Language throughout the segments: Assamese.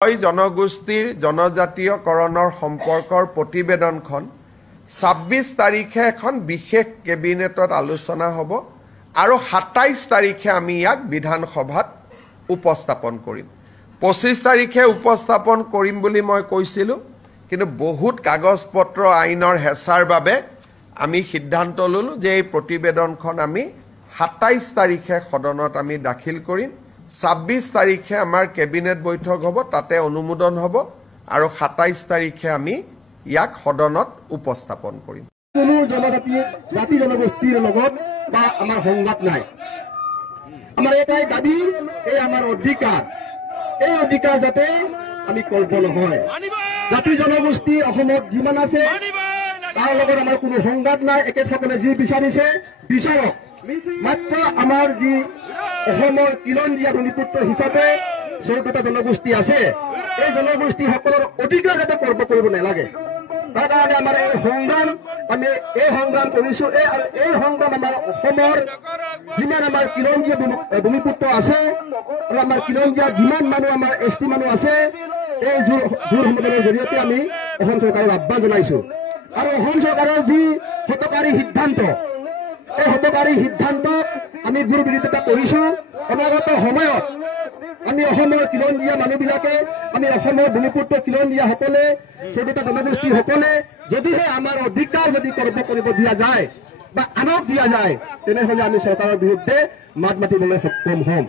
জনগোষ্ঠীৰ জনজাতীয়কৰণৰ সম্পৰ্কৰ প্ৰতিবেদনখন ২৬ তাৰিখে এখন বিশেষ কেবিনেটত আলোচনা হ'ব আৰু ২৭ তাৰিখে আমি ইয়াক বিধানসভাত উপস্থাপন কৰিম। ২৫ তাৰিখে উপস্থাপন কৰিম বুলি মই কৈছিলোঁ, কিন্তু বহুত কাগজ পত্ৰ আইনৰ হেঁচাৰ বাবে আমি সিদ্ধান্ত ল'লোঁ যে এই প্ৰতিবেদনখন আমি ২৭ তাৰিখে সদনত আমি দাখিল কৰিম। ২৬ তাৰিখে আমাৰ কেবিনেট বৈঠক হ'ব, তাতে অনুমোদন হ'ব আৰু ২৭ তাৰিখে আমি ইয়াক সদনত উপস্থাপন কৰিম। কোনো জাতি জনগোষ্ঠীৰ লগত বা আমাৰ সংঘাত নাই। আমাৰ এটাই দাবী, এই আমাৰ অধিকাৰ, এই অধিকাৰ যাতে আমি কল্প নহয়। জাতি জনগোষ্ঠী অসমত যিমান আছে তাৰ লগত আমাৰ কোনো সংঘাত নাই। একেসকলে যি বিচাৰিছে বিচাৰক। মাত্ৰ আমাৰ যি অসমৰ কিৰণজীয়া ভূমিপুত্ৰ হিচাপে ১৪টা জনগোষ্ঠী আছে, এই জনগোষ্ঠীসকলৰ অধিকাৰ যাতে কল্প কৰিব নালাগে। তাৰ কাৰণে আমাৰ এই সংগ্ৰাম কৰিছোঁ। এই সংগ্ৰাম আমাৰ অসমৰ যিমান আমাৰ কিৰণজীয়া ভূমিপুত্ৰ আছে আৰু আমাৰ কিৰণজীয়া যিমান মানুহ আমাৰ ST মানুহ আছে, এই জোৰ সমাধানৰ জৰিয়তে আমি অসম চৰকাৰক আহ্বান জনাইছোঁ। আৰু অসম চৰকাৰৰ যি হঠকাৰী সিদ্ধান্ত, এই হঠকাৰী সিদ্ধান্তক আমি গুৰু বিৰোধিতা কৰিছোঁ। অনাগত সময়ত আমি অসমৰ কিৰণজীয়া মানুহবিলাকে, আমি অসমৰ ভূমিপুত্ৰ কিৰণজীয়াসকলে, ১৪টা জনগোষ্ঠীসকলে যদিহে আমাৰ অধিকাৰ যদি কৰ্ম কৰিব দিয়া যায় বা আনক দিয়া যায়, তেনেহ'লে আমি চৰকাৰৰ বিৰুদ্ধে মাত মাতিবলৈ সক্ষম হ'ম।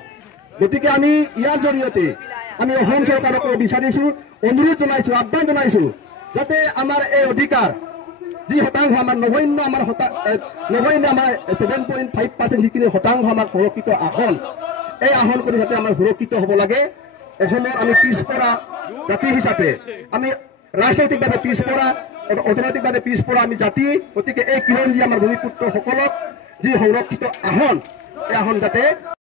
গতিকে আমি ইয়াৰ জৰিয়তে আমি অসম চৰকাৰক বিচাৰিছোঁ, অনুৰোধ জনাইছোঁ, আহ্বান জনাইছোঁ, যাতে আমাৰ এই অধিকাৰ যি শতাংশ আমাৰ নগণ্য আমাৰ 7.5% যিখিনি শতাংশ আমাৰ সুৰক্ষিত আসন, এই আসন কৰি যাতে আমাৰ সুৰক্ষিত হ'ব লাগে। অসমৰ আমি পিছপৰা জাতি হিচাপে, আমি ৰাজনৈতিকভাৱে পিছপৰা, অৰ্থনৈতিকভাৱে পিছপৰা আমি জাতি। গতিকে এই কিৰণজীয়া আমাৰ ভূমিপুত্ৰসকলক যি সংৰক্ষিত আসন, এই আসন যাতে